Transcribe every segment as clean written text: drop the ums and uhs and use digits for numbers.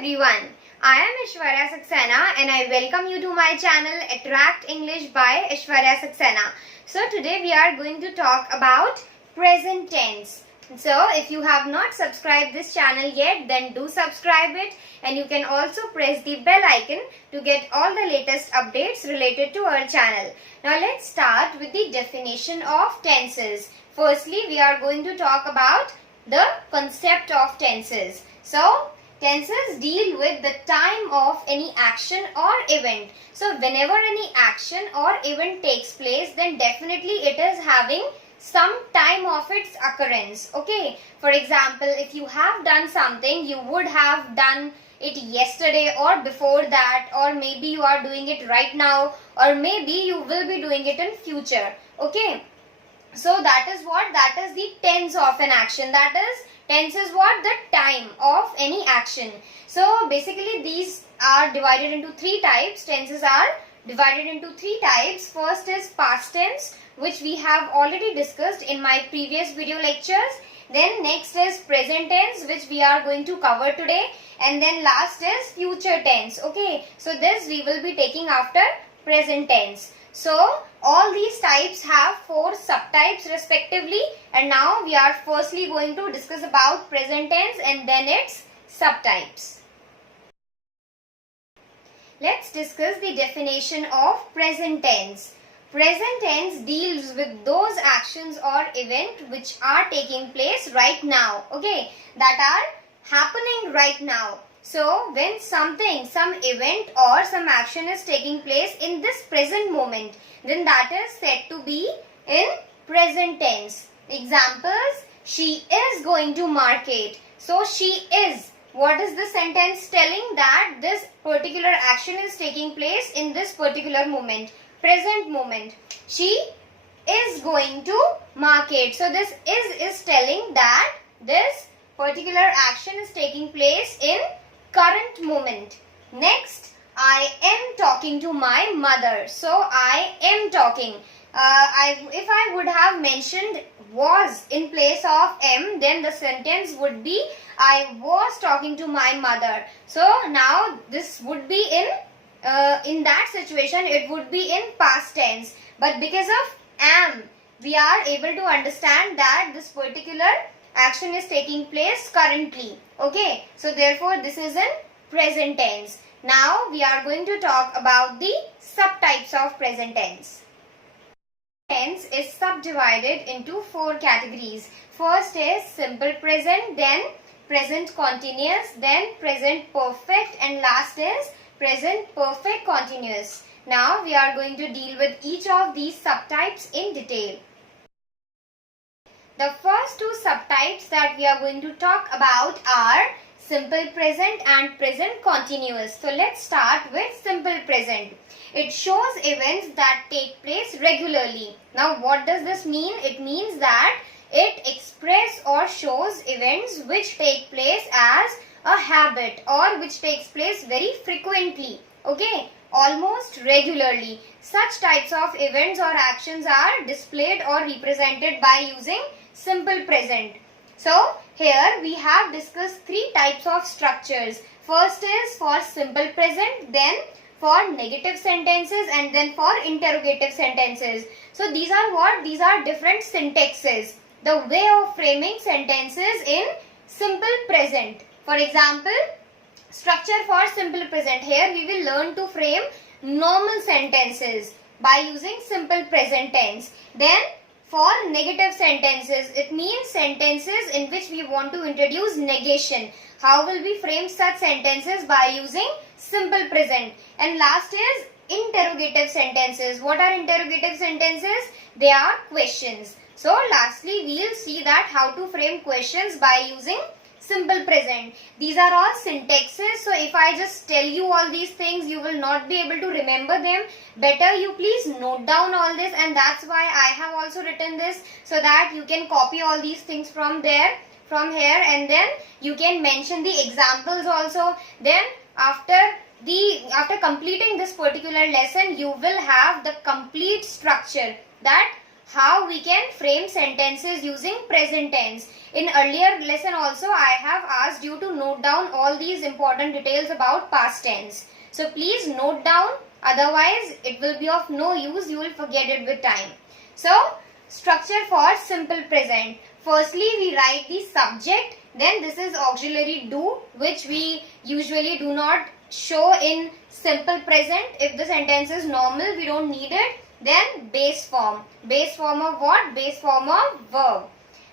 everyone. I am Aishwarya Saxena and I welcome you to my channel Attract English by Aishwarya Saxena. So today we are going to talk about present tense. So if you have not subscribed this channel yet, then do subscribe it, and you can also press the bell icon to get all the latest updates related to our channel. Now let's start with the definition of tenses. Firstly, we are going to talk about the concept of tenses. So tenses deal with the time of any action or event. So whenever any action or event takes place, then definitely it is having some time of its occurrence. Okay, for example, if you have done something, you would have done it yesterday or before that, or maybe you are doing it right now, or maybe you will be doing it in future. Okay, so that is what? That is the tense of an action. That is, tense is what? The time of any action. So basically these are divided into three types. Tenses are divided into three types. First is past tense, which we have already discussed in my previous video lectures. Then next is present tense, which we are going to cover today. And then last is future tense. Okay, so this we will be taking after present tense. So all these types have 4 subtypes respectively, and now we are firstly going to discuss about present tense and then its subtypes. Let's discuss the definition of present tense. Present tense deals with those actions or events which are taking place right now, okay, that are happening right now. So when something, some event or some action is taking place in this present moment, then that is said to be in present tense. Examples: she is going to market. So she is. What is the sentence telling? That this particular action is taking place in this particular moment, present moment. She is going to market. So this is telling that this particular action is taking place in current moment. Next, I am talking to my mother. So I am talking. If I would have mentioned was in place of am, then the sentence would be I was talking to my mother. So now this would be in that situation it would be in past tense. But because of am, we are able to understand that this particular action is taking place currently. Okay, so therefore this is in present tense. Now we are going to talk about the subtypes of present tense. Tense is subdivided into 4 categories. First is simple present, then present continuous, then present perfect, and last is present perfect continuous. Now we are going to deal with each of these subtypes in detail. The first 2 subtypes that we are going to talk about are simple present and present continuous. So let's start with simple present. It shows events that take place regularly. Now what does this mean? It means that it expresses or shows events which take place as a habit or which takes place very frequently. Okay, almost regularly. Such types of events or actions are displayed or represented by using simple present. So here we have discussed 3 types of structures. First is for simple present, then for negative sentences, and then for interrogative sentences. So these are what? These are different syntaxes, the way of framing sentences in simple present. For example, structure for simple present. Here we will learn to frame normal sentences by using simple present tense. Then for negative sentences, it means sentences in which we want to introduce negation. How will we frame such sentences? By using simple present. And last is interrogative sentences. What are interrogative sentences? They are questions. So lastly, we will see that how to frame questions by using simple present. These are all syntaxes. So if I just tell you all these things, you will not be able to remember them. Better you please note down all this, and that's why I have also written this, so that you can copy all these things from here, and then you can mention the examples also. Then after completing this particular lesson, you will have the complete structure, that how we can frame sentences using present tense. In earlier lesson also I have asked you to note down all these important details about past tense. So please note down, otherwise it will be of no use, you will forget it with time. So structure for simple present. Firstly we write the subject, then this is auxiliary do, which we usually do not show in simple present. If the sentence is normal we don't need it. Then base form. Base form of what? Base form of verb.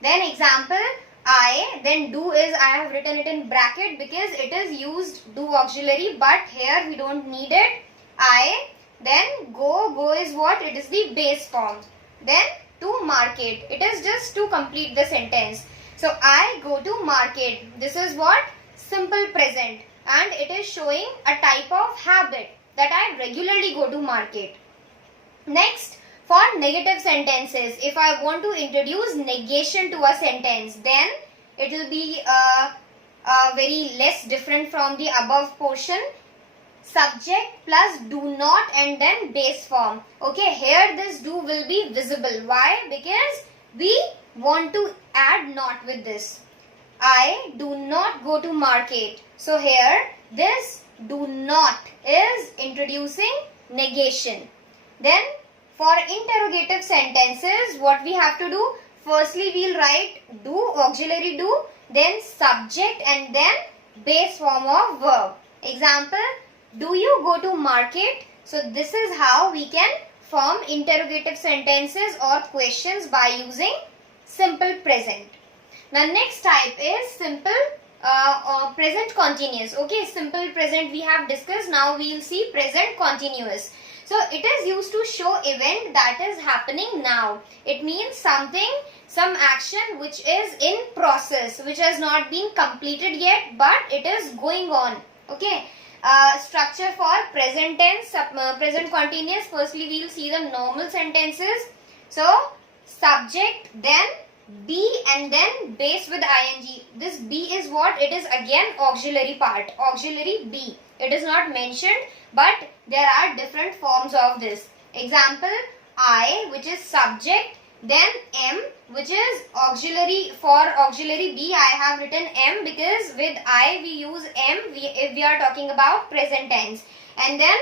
Then example I, then do is, I have written it in bracket because it is used do auxiliary, but here we don't need it. I, then go is what? It is the base form. Then to market. It is just to complete the sentence. So I go to market. This is what? Simple present. And it is showing a type of habit that I regularly go to market. Next, for negative sentences, if I want to introduce negation to a sentence, then it will be very less different from the above portion. Subject plus do not and then base form. Okay, here this do will be visible. Why? Because we want to add not with this. I do not go to market. So here this do not is introducing negation. Then for interrogative sentences, what we have to do? Firstly, we'll write do, auxiliary do, then subject and then base form of verb. Example, do you go to market? So this is how we can form interrogative sentences or questions by using simple present. Now next type is simple present continuous. Okay, simple present we have discussed. Now we will see present continuous. So it is used to show event that is happening now. It means something, some action which is in process, which has not been completed yet, but it is going on. Okay. Structure for present tense, present continuous. Firstly, we will see the normal sentences. So subject, then be and then base with ing. This be is what? It is again auxiliary part. Auxiliary be. It is not mentioned, but there are different forms of this. Example, I, which is subject, then M, which is auxiliary. For auxiliary be, I have written M because with I we use M if we are talking about present tense. And then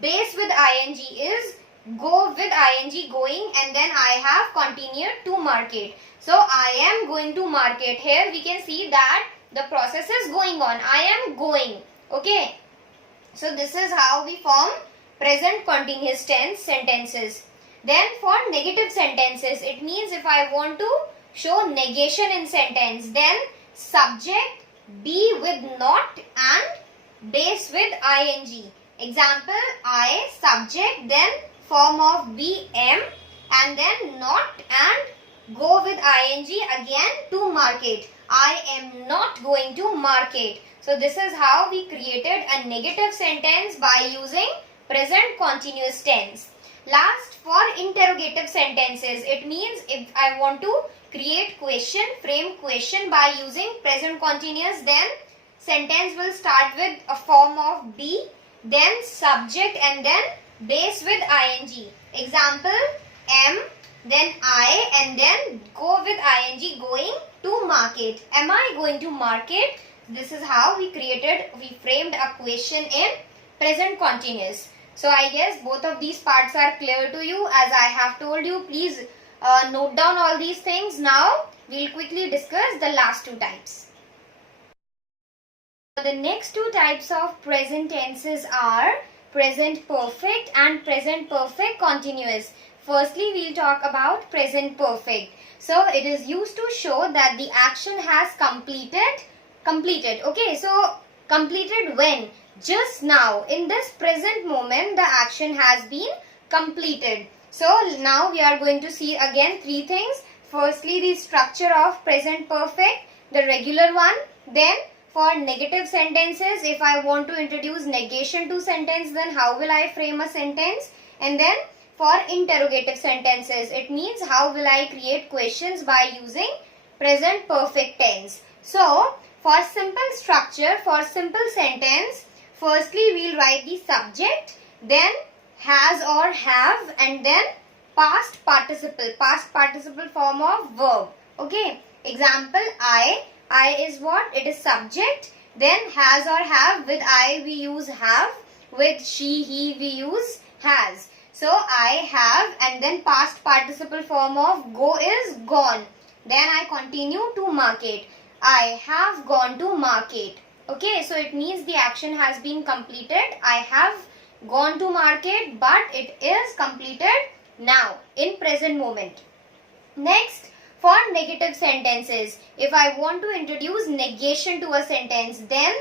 base with ing is go with ing, going, and then I have continued to market. So I am going to market. Here we can see that the process is going on. I am going. Okay. So this is how we form present continuous tense sentences. Then for negative sentences, it means if I want to show negation in sentence, then subject be with not and base with ing. Example, I, subject, then form of be am, and then not and go with ing again to market. I am not going to market. So this is how we created a negative sentence by using present continuous tense. Last, for interrogative sentences, it means if I want to create question, frame question by using present continuous, then sentence will start with a form of be, then subject and then base with ing. Example, am, then I, and then go with ing, going to market. Am I going to market? This is how we framed a question in present continuous. So I guess both of these parts are clear to you. As I have told you, please note down all these things. Now we'll quickly discuss the last two types. The next two types of present tenses are present perfect and present perfect continuous. Firstly, we'll talk about present perfect. So it is used to show that the action has completed. Okay, so completed when? Just now. In this present moment, the action has been completed. So now we are going to see again three things. Firstly, the structure of present perfect, the regular one. Then for negative sentences, if I want to introduce negation to sentence, then how will I frame a sentence? And then for interrogative sentences, it means how will I create questions by using present perfect tense. So for simple structure, for simple sentence, firstly we'll write the subject, then has or have, and then past participle form of verb. Okay, example, I is what? It is subject. Then has or have, with I we use have, with she, he we use has. So I have, and then past participle form of go is gone. Then I continue to market. I have gone to market. Okay, so it means the action has been completed. I have gone to market, but it is completed now in present moment. Next, for negative sentences, if I want to introduce negation to a sentence, then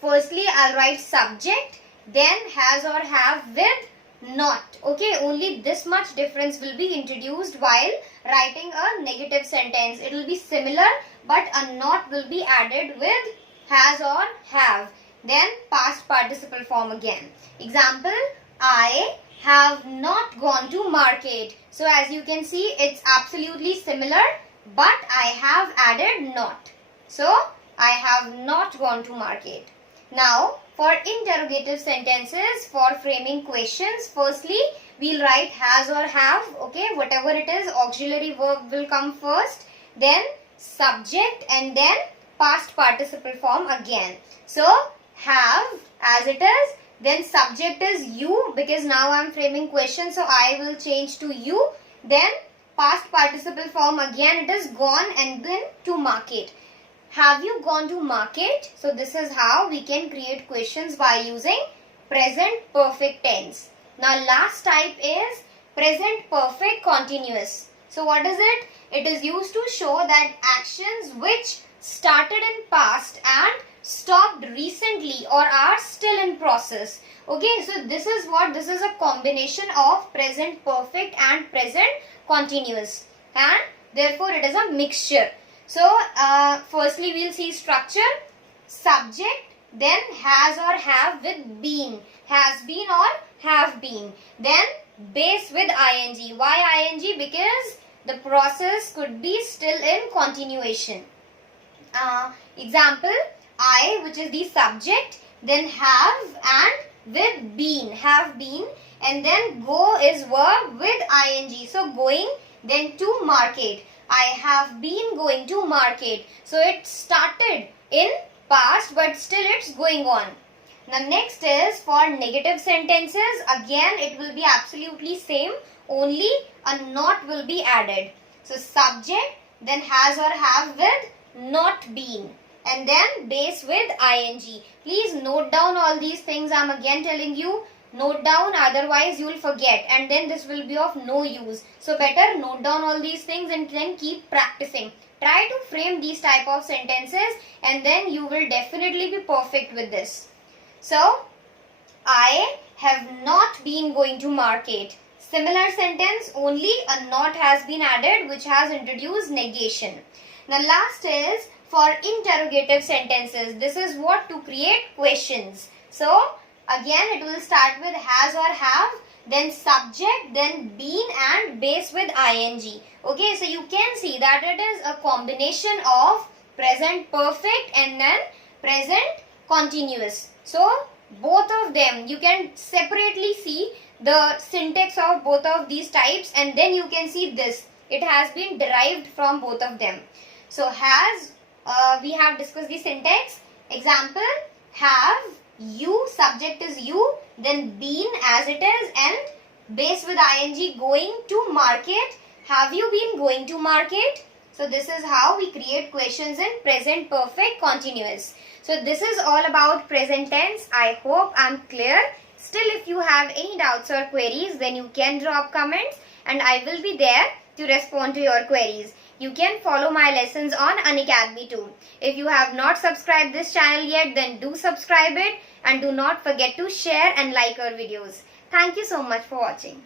firstly I'll write subject, then has or have with not. Okay, only this much difference will be introduced while writing a negative sentence. It will be similar, but a not will be added with has or have. Then past participle form again. Example, I have not gone to market. So as you can see, it's absolutely similar, but I have added not. So I have not gone to market. Now for interrogative sentences, for framing questions, firstly we'll write has or have. Okay, whatever it is, auxiliary verb will come first, then subject, and then past participle form again. So have as it is, then subject is you, because now I am framing question, so I will change to you. Then past participle form again, it is gone, and then to market. Have you gone to market? So this is how we can create questions by using present perfect tense. Now last type is present perfect continuous. So what is it? It is used to show that actions which started in past and stopped recently or are still in process. Okay, so this is what? This is a combination of present perfect and present continuous, and therefore it is a mixture. So firstly we'll see structure, subject, then has or have with been, has been or have been, then base with ing. Why ing? Because the process could be still in continuation. Example, I, which is the subject, then have and with been, have been, and then go is verb with ing. So going, then to market. I have been going to market. So it started in past, but still it's going on. Now next is for negative sentences. Again it will be absolutely same, only a not will be added. So subject, then has or have with not been, and then base with ing. Please note down all these things. I am again telling you, note down, otherwise you will forget, and then this will be of no use. So better note down all these things and then keep practicing. Try to frame these type of sentences, and then you will definitely be perfect with this. So I have not been going to market. Similar sentence, only a not has been added, which has introduced negation. Now last is for interrogative sentences. This is what? To create questions. So again it will start with has or have, then subject, then been, and base with ing. Okay, so you can see that it is a combination of present perfect and then present continuous. So both of them, you can separately see the syntax of both of these types, and then you can see this. It has been derived from both of them. So has, we have discussed the syntax. Example, have, you, subject is you, then been as it is, and base with ing, going to market. Have you been going to market? So this is how we create questions in present perfect continuous. So this is all about present tense. I hope I'm clear. Still, if you have any doubts or queries, then you can drop comments and I will be there to respond to your queries. You can follow my lessons on Unacademy too. If you have not subscribed this channel yet, then do subscribe it, and do not forget to share and like our videos. Thank you so much for watching.